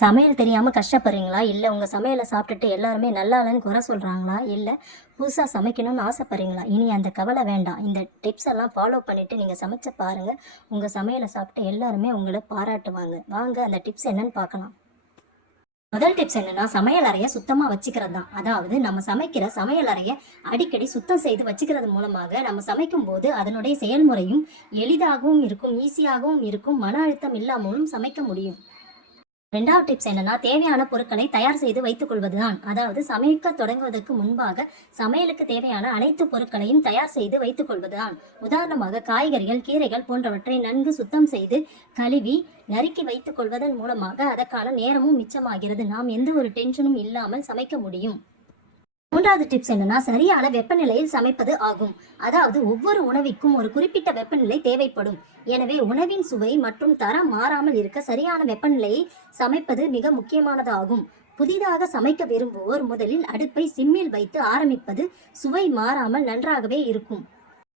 சமையல் தெரியாமல் கஷ்டப்படுறீங்களா? இல்லை உங்கள் சமையலை சாப்பிட்டுட்டு எல்லாருமே நல்லா இல்லைன்னு குறை சொல்கிறாங்களா? இல்லை புதுசாக சமைக்கணும்னு ஆசைப்படுறீங்களா? இனி அந்த கவலை வேண்டாம். இந்த டிப்ஸ் எல்லாம் ஃபாலோ பண்ணிவிட்டு நீங்கள் சமைச்சு பாருங்கள். உங்கள் சமையலை சாப்பிட்டு எல்லாருமே உங்களை பாராட்டுவாங்க. வாங்க அந்த டிப்ஸ் என்னன்னு பார்க்கலாம். முதல் டிப்ஸ் என்னன்னா, சமையல் அறையை சுத்தமாக வச்சுக்கிறது தான். அதாவது நம்ம சமைக்கிற சமையல் அறையை அடிக்கடி சுத்தம் செய்து வச்சுக்கிறது மூலமாக நம்ம சமைக்கும் போது அதனுடைய செயல்முறையும் எளிதாகவும் இருக்கும், ஈஸியாகவும் இருக்கும், மன அழுத்தம் இல்லாமலும் சமைக்க முடியும். ரெண்டாவது டிப்ஸ் என்னன்னா, தேவையான பொருட்களை தயார் செய்து வைத்துக் கொள்வதுதான். அதாவது சமைக்க தொடங்குவதற்கு முன்பாக சமையலுக்கு தேவையான அனைத்து பொருட்களையும் தயார் செய்து வைத்துக் கொள்வதுதான். உதாரணமாக காய்கறிகள், கீரைகள் போன்றவற்றை நன்கு சுத்தம் செய்து கழுவி நறுக்கி வைத்துக் கொள்வதன் மூலமாக அதற்கான நேரமும் மிச்சமாகிறது. நாம் எந்த ஒரு டென்ஷனும் இல்லாமல் சமைக்க முடியும். மூன்றாவது டிப்ஸ் என்னன்னா, சரியான வெப்பநிலையில் சமைப்பது ஆகும். அதாவது ஒவ்வொரு உணவிற்கும் ஒரு குறிப்பிட்ட வெப்பநிலை தேவைப்படும். எனவே உணவின் சுவை மற்றும் தரம் மாறாமல் இருக்க சரியான வெப்பநிலையை சமைப்பது மிக முக்கியமானது ஆகும். புதிதாக சமைக்க விரும்புவோர் முதலில் அடுப்பை சிம்மில் வைத்து ஆரம்பிப்பது சுவை மாறாமல் நன்றாகவே இருக்கும்.